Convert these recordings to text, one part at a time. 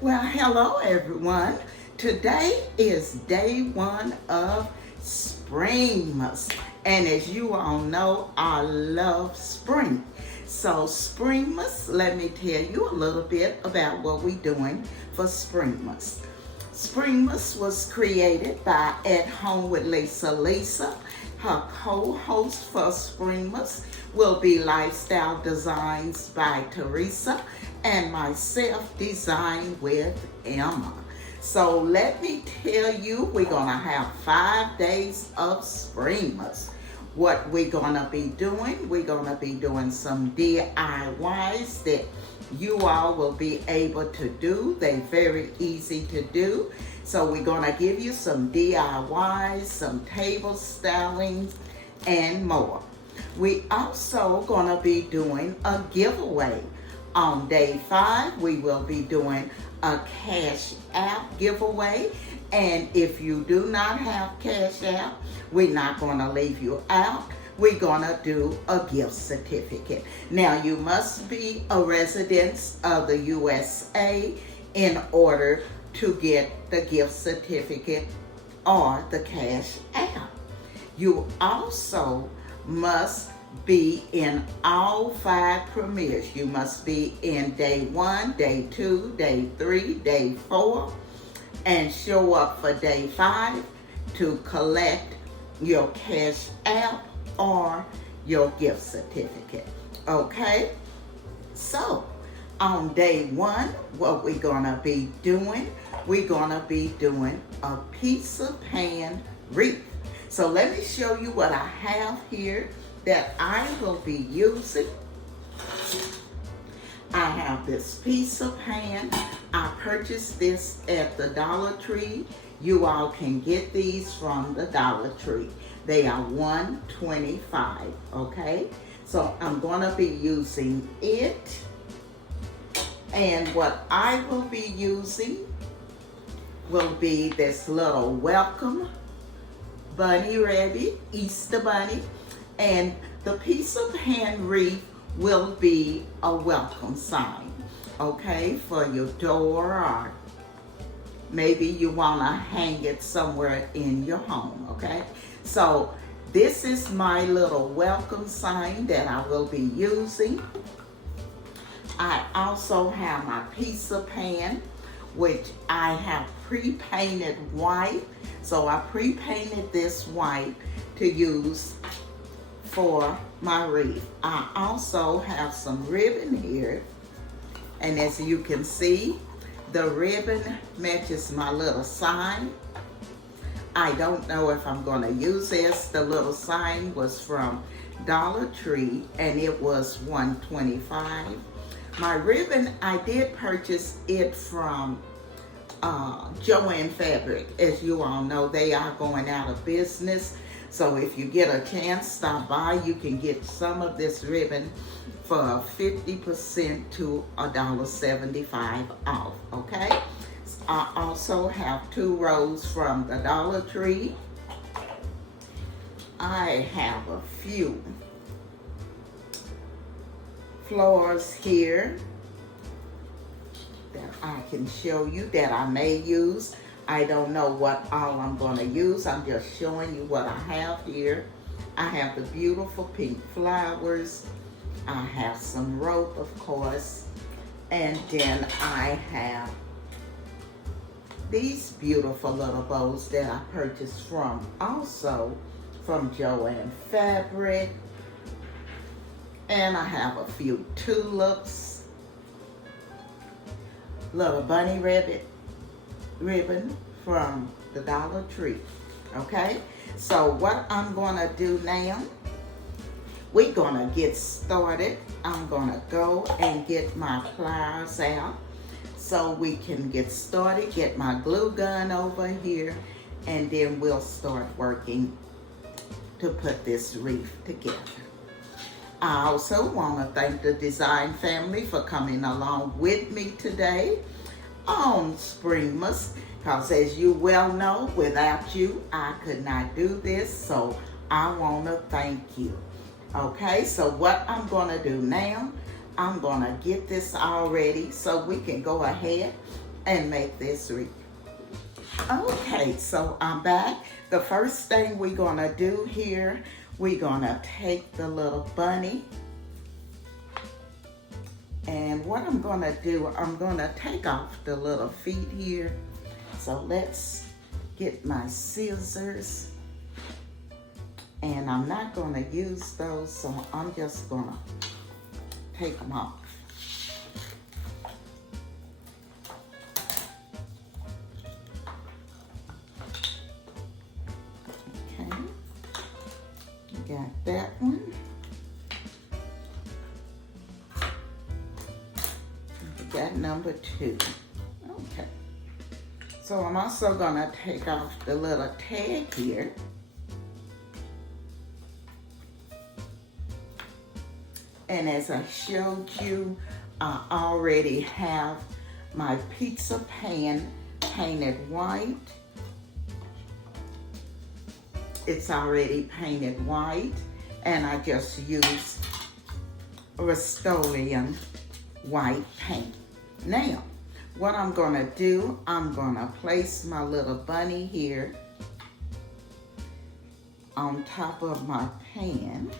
Well, hello everyone. Today is day one of Springmas. And as you all know, I love spring. So Springmas, let me tell you a little bit about what we're doing for Springmas. Springmas was created by At Home with Lisa. Lisa, her co-host for Springmas will be Lifestyle Designs by Teresa, and myself, Design with Emma. So let me tell you, we're gonna have 5 days of Springmas. What we're gonna be doing, we're gonna be doing some DIYs that you all will be able to do. They're very easy to do. So we're gonna give you some DIYs, some table stylings, and more. We also gonna be doing a giveaway. On day 5, we will be doing a Cash App giveaway. And if you do not have Cash App, we're not gonna leave you out. We're gonna do a gift certificate. Now, you must be a resident of the USA in order to get the gift certificate or the Cash App. You also must be in all 5 premieres. You must be in day 1, day 2, day 3, day 4, and show up for day 5 to collect your Cash App or your gift certificate. Okay? So, on day 1, what we're gonna be doing, we're gonna be doing a pizza pan wreath. So let me show you what I have here that I will be using. I have this pizza pan. I purchased this at the DollarTree. You all can get these from the DollarTree. They are $1.25, okay? So I'm gonna be using it. And what I will be using will be this little welcome bunny rabbit, Easter bunny. And the pizza pan wreath will be a welcome sign, okay, for your door, or maybe you want to hang it somewhere in your home, okay? So this is my little welcome sign that I will be using. I also have my pizza pan, which I have pre-painted white. So I pre-painted this white to use for my wreath. I also have some ribbon here, and as you can see, the ribbon matches my little sign. I don't know if I'm going to use this. The little sign was from DollarTree and it was $1.25. My ribbon, I did purchase it from Joann Fabric. As you all know, they are going out of business. So if you get a chance, stop by. You can get some of this ribbon for 50% to $1.75 off, okay? I also have 2 rows from the DollarTree. I have a few flowers here that I can show you that I may use. I don't know what all I'm going to use. I'm just showing you what I have here. I have the beautiful pink flowers. I have some rope, of course. And then I have these beautiful little bows that I purchased from Joann Fabric. And I have a few tulips, little bunny rabbit ribbon from the DollarTree, okay? So what I'm gonna do now, we're gonna get started. I'm gonna go and get my pliers out so we can get started, get my glue gun over here, and then we'll start working to put this wreath together. I also want to thank the design family for coming along with me today on Springmas, because as you well know, without you, I could not do this, so I want to thank you. Okay, so what I'm going to do now, I'm going to get this all ready so we can go ahead and make this wreath. Okay, so I'm back. The first thing we're gonna do here, we're gonna take the little bunny, and what I'm gonna do, I'm gonna take off the little feet here. So let's get my scissors, and I'm not gonna use those, so I'm just gonna take them off. Okay, got that one. Got number 2. Okay. So I'm also gonna take off the little tag here. And as I showed you, I already have my pizza pan painted white. It's already painted white, and I just use Rust-Oleum white paint. Now, what I'm gonna do, I'm gonna place my little bunny here on top of my pan.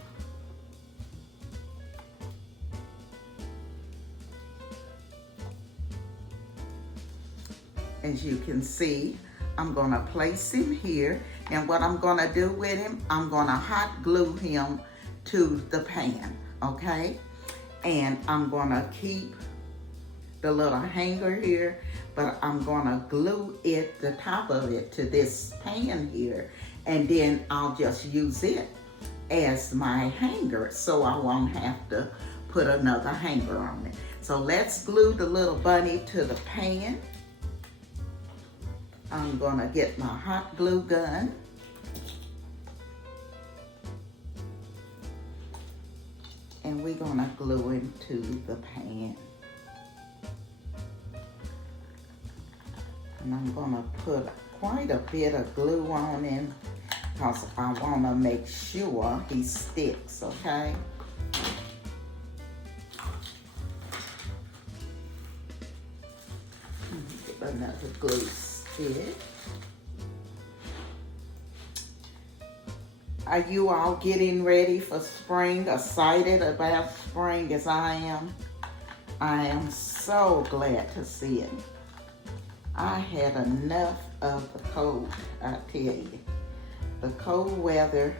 As you can see, I'm gonna place him here, and what I'm gonna do with him, I'm gonna hot glue him to the pan, okay? And I'm gonna keep the little hanger here, but I'm gonna glue it, the top of it, to this pan here, and then I'll just use it as my hanger, so I won't have to put another hanger on it. So let's glue the little bunny to the pan. I'm gonna get my hot glue gun. And we're gonna glue him to the pan. And I'm gonna put quite a bit of glue on him because I wanna make sure he sticks, okay? Get another glue stick. Are you all getting ready for spring, excited about spring as I am? I am so glad to see it. I had enough of the cold, I tell you. The cold weather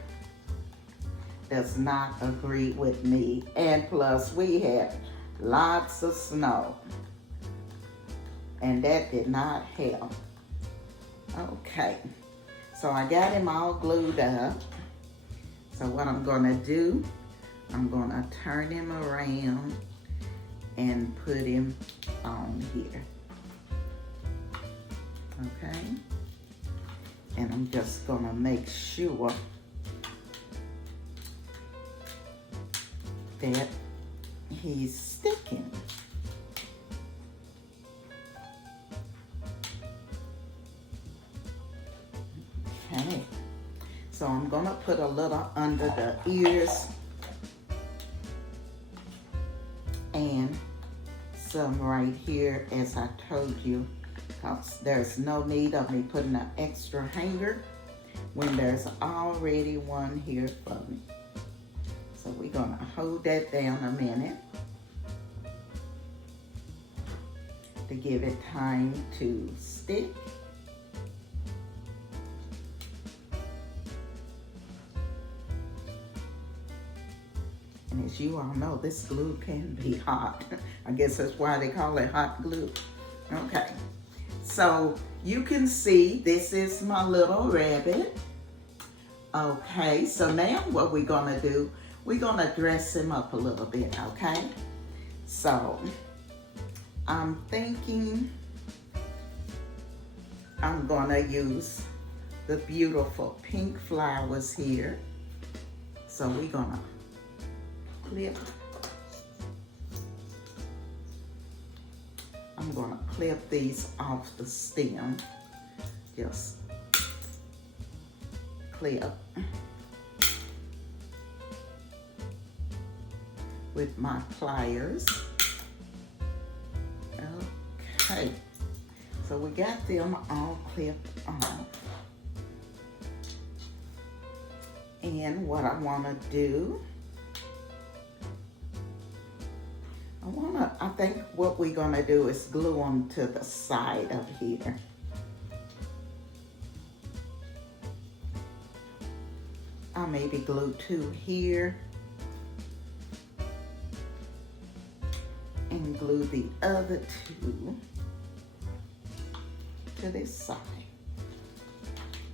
does not agree with me. And plus, we had lots of snow. And that did not help. Okay, so I got him all glued up. So what I'm gonna do, I'm gonna turn him around and put him on here. Okay? And I'm just gonna make sure that he's sticking. Okay. So I'm gonna put a little under the ears and some right here, as I told you, because there's no need of me putting an extra hanger when there's already one here for me. So we're gonna hold that down a minute to give it time to stick. And as you all know, this glue can be hot. I guess that's why they call it hot glue. Okay, so you can see this is my little rabbit. Okay, so now what we're gonna do, we're gonna dress him up a little bit, okay? So I'm thinking I'm gonna use the beautiful pink flowers here. So we're gonna clip. I'm gonna clip these off the stem. Just clip with my pliers. Okay, So we got them all clipped on. And what I want to do, I think what we're going to do is glue them to the side of here. I'll maybe glue 2 here. And glue the other 2 to this side.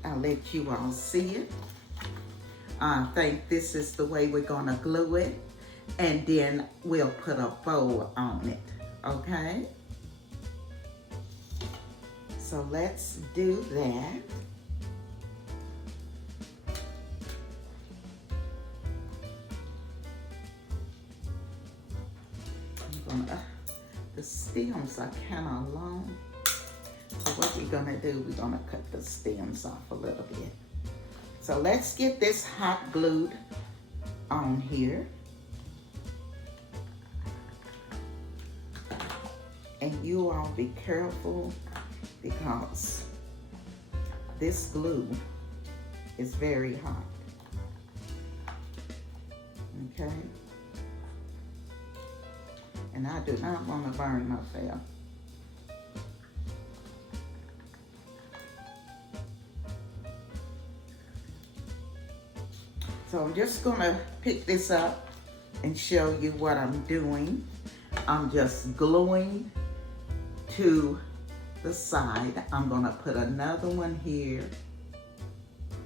I'll let you all see it. I think this is the way we're gonna glue it, and then we'll put a bow on it, okay? So let's do that. The stems are kind of long. So what we're gonna do, we're gonna cut the stems off a little bit. So let's get this hot glued on here. And you all be careful because this glue is very hot. Okay? And I do not want to burn myself. So I'm just gonna pick this up and show you what I'm doing. I'm just gluing to the side. I'm gonna put another one here,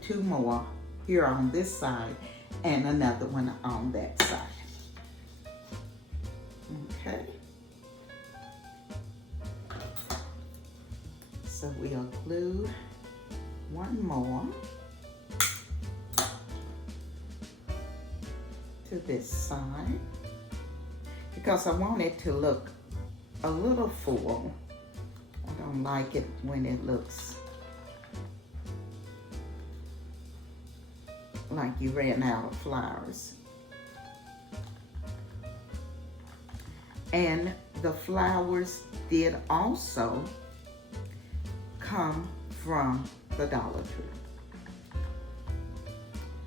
2 more here on this side, and another one on that side. Okay. So we'll glue 1 more to this side because I want it to look a little full. I don't like it when it looks like you ran out of flowers. And the flowers did also come from the Dollar Tree.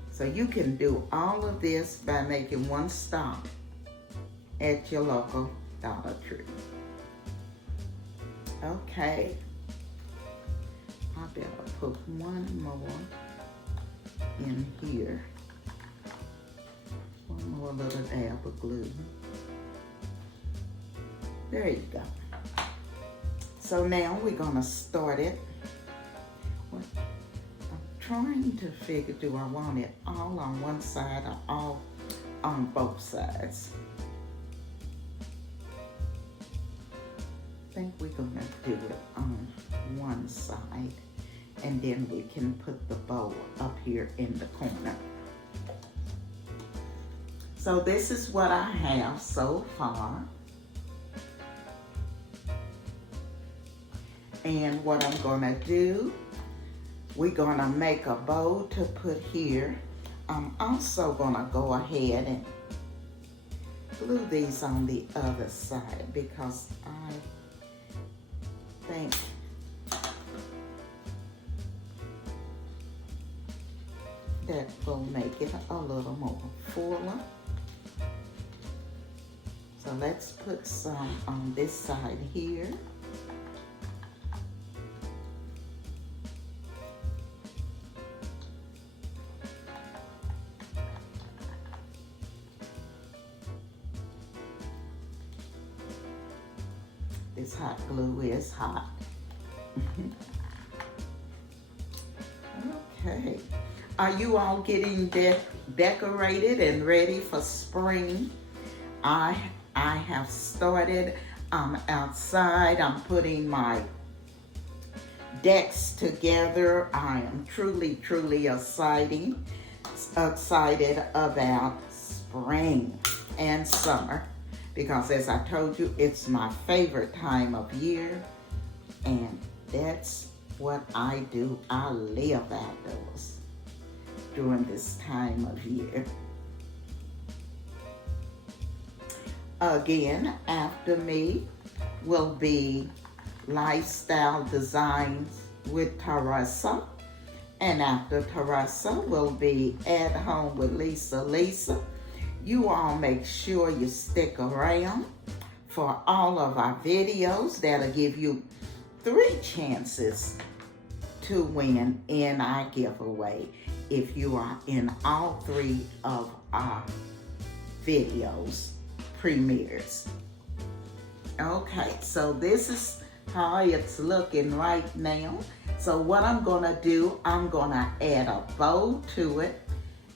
So you can do all of this by making 1 stop at your local Dollar Tree. Okay, I better put 1 more in here. 1 more little dab of glue. There you go. So now we're gonna start it. I'm trying to figure, do I want it all on one side or all on both sides? I think we're gonna do it on one side, and then we can put the bow up here in the corner. So this is what I have so far. And what I'm gonna do, we're gonna make a bow to put here. I'm also gonna go ahead and glue these on the other side because I think that will make it a little more fuller. So let's put some on this side here. This hot glue is hot. Okay. Are you all getting decorated and ready for spring? I have started. I'm outside. I'm putting my decks together. I am truly excited about spring and summer. Because as I told you, it's my favorite time of year, and that's what I do. I live outdoors during this time of year. Again, after me will be Lifestyle Designs with Teresa. And after Teresa will be At Home with Lisa. You all make sure you stick around for all of our videos. That'll give you 3 chances to win in our giveaway if you are in all 3 of our videos premieres. Okay, so this is how it's looking right now. So what I'm gonna do, I'm gonna add a bow to it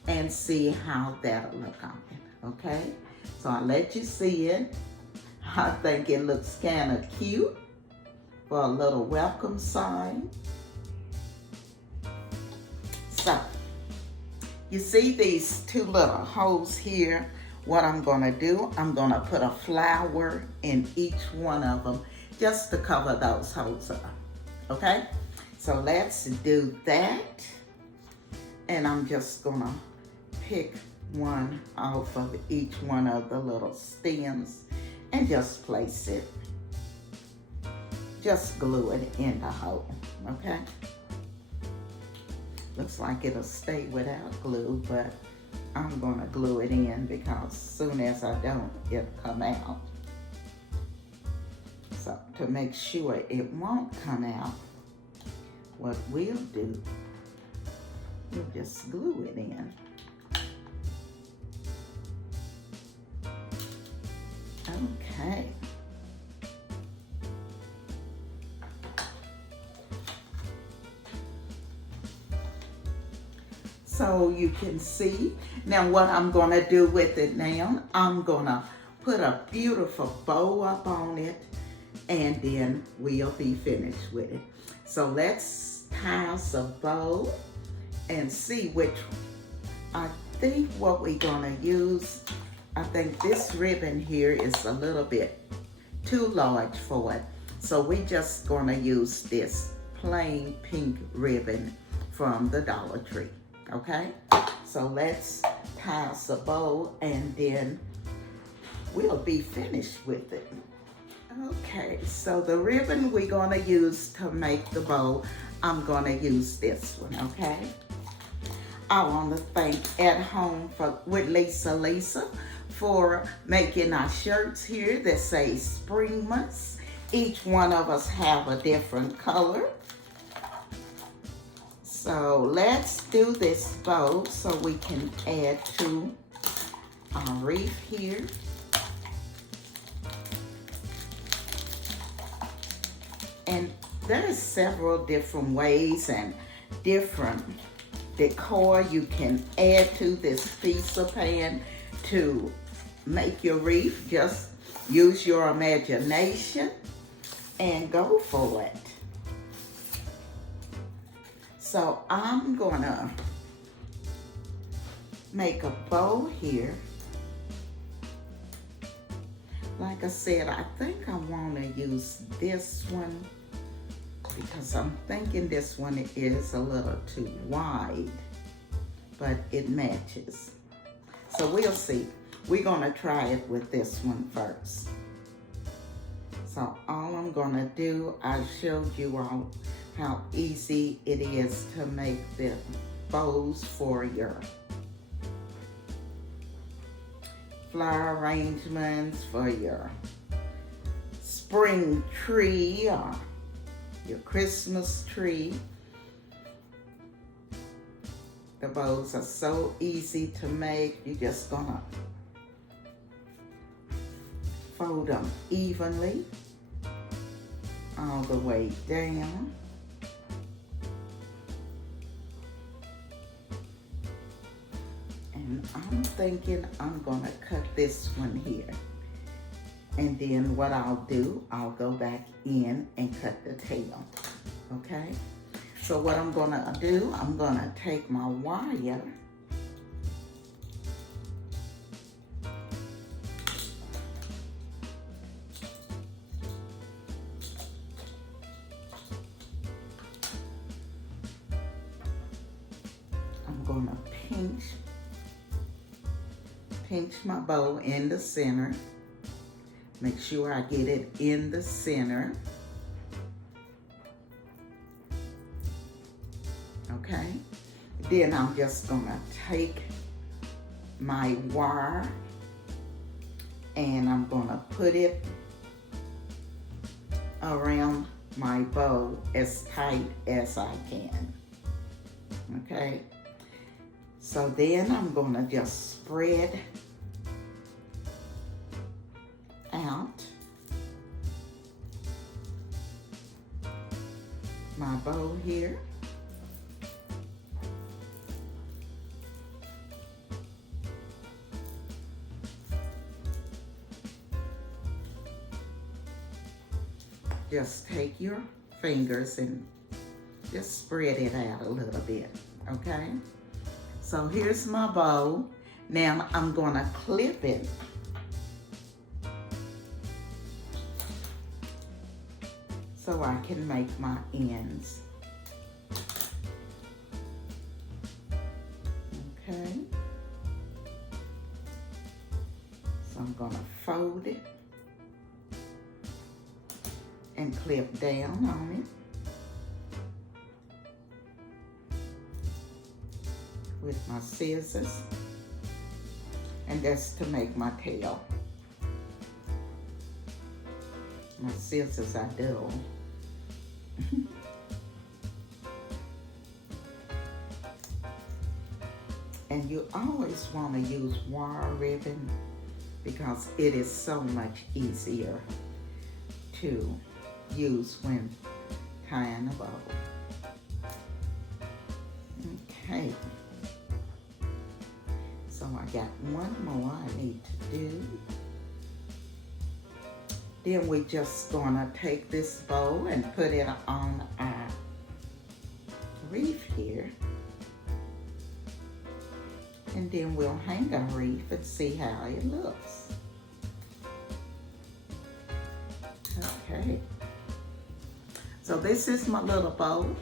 and see how that'll look on it, okay? So I'll let you see it. I think it looks kind of cute for a little welcome sign. So, you see these 2 little holes here? What I'm gonna do, I'm gonna put a flower in each one of them just to cover those holes up, okay? So let's do that. And I'm just gonna pick one off of each one of the little stems and just place it. Just glue it in the hole, okay? Looks like it'll stay without glue, but I'm gonna glue it in because as soon as I don't, it'll come out. So to make sure it won't come out, what we'll do, we'll just glue it in. Okay. So you can see, now what I'm gonna do with it now, I'm gonna put a beautiful bow up on it and then we'll be finished with it. So let's tie us a bow and see which, I think what we're gonna use, I think this ribbon here is a little bit too large for it. So we're just gonna use this plain pink ribbon from the DollarTree, okay? So let's tie us a bow and then we'll be finished with it. Okay, so the ribbon we're gonna use to make the bow, I'm gonna use this one, okay? I want to thank At Home with Lisa for making our shirts here that say SPRINGMAS. Each one of us have a different color. So let's do this bow so we can add to our wreath here. And there's several different ways and different decor you can add to this piece of pan to make your wreath. Just use your imagination and go for it. So I'm gonna make a bow here. Like I said, I think I wanna use this one because I'm thinking this one is a little too wide, but it matches. So we'll see. We're gonna try it with this one first. So all I'm gonna do, I showed you all how easy it is to make the bows for your flower arrangements, for your spring tree or your Christmas tree. The bows are so easy to make. You're just gonna fold them evenly all the way down. And I'm thinking I'm gonna cut this one here. And then what I'll do, I'll go back in and cut the tail, okay? So what I'm gonna do, I'm gonna take my wire I'm gonna pinch my bow in the center. Make sure I get it in the center. Then I'm just gonna take my wire and I'm gonna put it around my bow as tight as I can. Okay, so then I'm gonna just spread out my bow here. Just take your fingers and just spread it out a little bit, okay? So here's my bow. Now I'm gonna clip it. So I can make my ends. Okay. So I'm gonna fold it and clip down on it with my scissors, and that's to make my tail. My scissors are dull. And you always want to use wire ribbon because it is so much easier to use when tying a bow. Okay, so I got one more I need to do. Then we're just gonna take this bow and put it on our wreath here. And then we'll hang our wreath and see how it looks. Okay. So this is my little bow.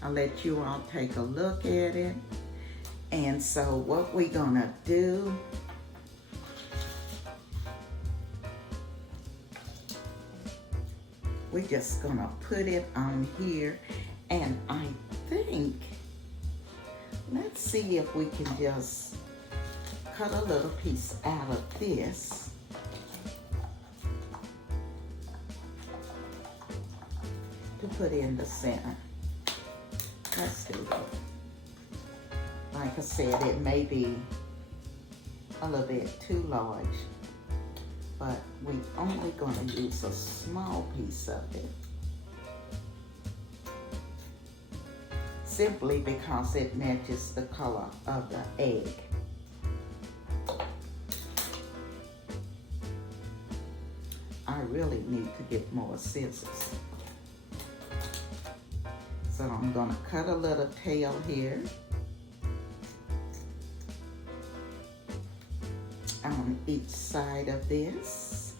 I'll let you all take a look at it. And so what we're gonna do, we're just gonna put it on here. And I think, let's see if we can just cut a little piece out of this. To put in the center. Let's do that. Like I said, it may be a little bit too large, but we're only going to use a small piece of it. Simply because it matches the color of the egg. I really need to get more scissors. So I'm gonna cut a little tail here on each side of this.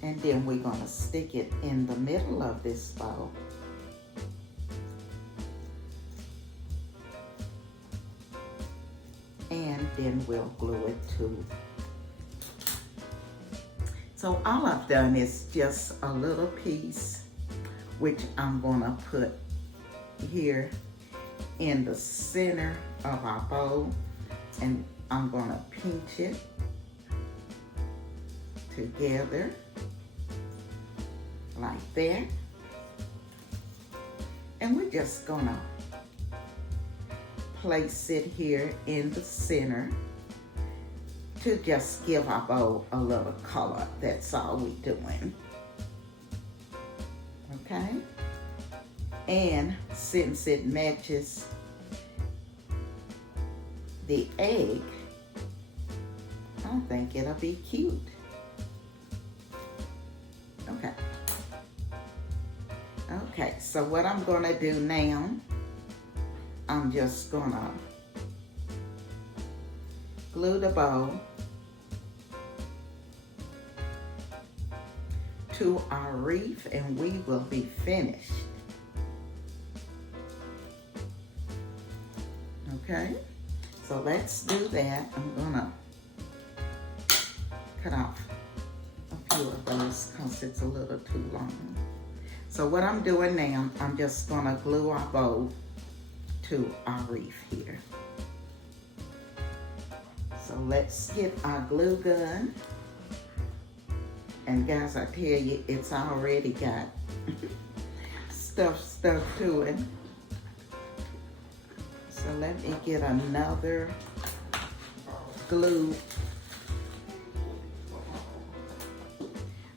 And then we're gonna stick it in the middle of this bow. And then we'll glue it too. So all I've done is just a little piece, which I'm gonna put here in the center of our bow, and I'm gonna pinch it together like that. And we're just gonna place it here in the center to just give our bow a little color. That's all we're doing. Okay? And since it matches the egg, I think it'll be cute. Okay. Okay, so what I'm gonna do now, I'm just gonna glue the bow to our wreath and we will be finished. Okay, so let's do that. I'm gonna cut off a few of those because it's a little too long. So what I'm doing now, I'm just gonna glue our bow to our wreath here. So let's get our glue gun. And guys, I tell you, it's already got stuff stuck to it. So let me get another glue.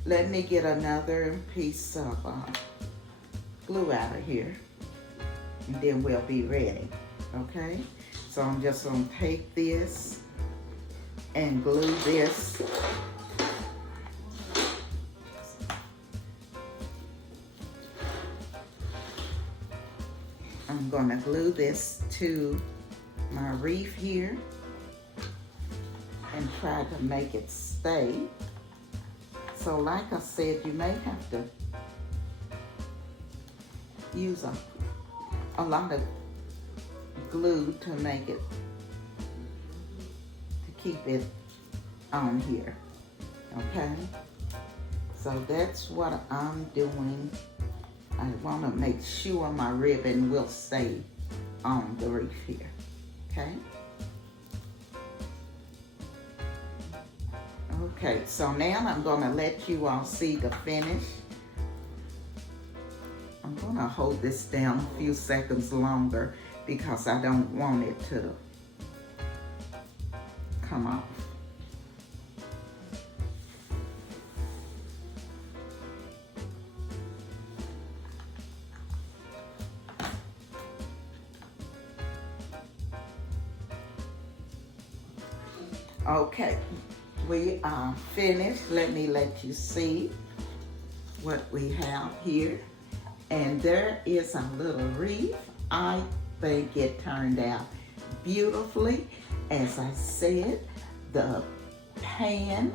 Let me get another piece of glue out of here, and then we'll be ready, okay? So I'm just gonna take this and glue this. I'm gonna glue this to my wreath here and try to make it stay. So like I said, you may have to use a lot of glue to make it, to keep it on here, okay? So that's what I'm doing. I want to make sure my ribbon will stay on the wreath here, okay? Okay, so now I'm going to let you all see the finish. I'm going to hold this down a few seconds longer because I don't want it to come off. Okay, we are finished. Let me let you see what we have here. And there is a little wreath. I think it turned out beautifully. As I said, the pan,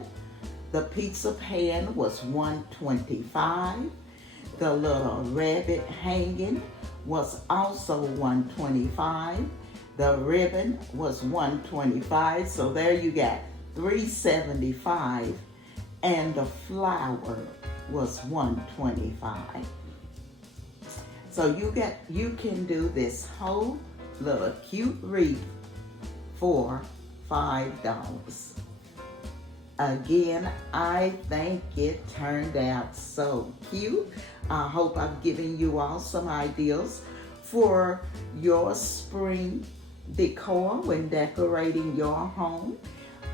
the pizza pan was $125. The little rabbit hanging was also $125. The ribbon was $125, so there you got $375, and the flower was $125. So you can do this whole little cute wreath for $5. Again, I think it turned out so cute. I hope I've given you all some ideas for your spring decor when decorating your home.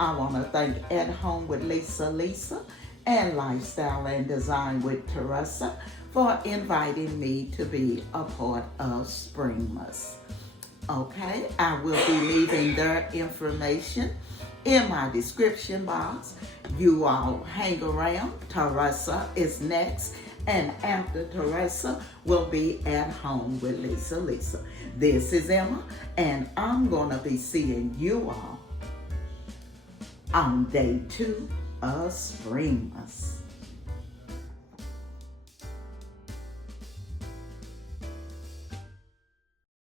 I want to thank At Home with Lisa and Lifestyle and Design with Teresa for inviting me to be a part of SPRINGMAS. Okay, I will be leaving their information in my description box. You all hang around. Teresa is next, and after Teresa will be At Home with Lisa. This is Emma, and I'm gonna be seeing you all on day 2 of SPRINGMAS.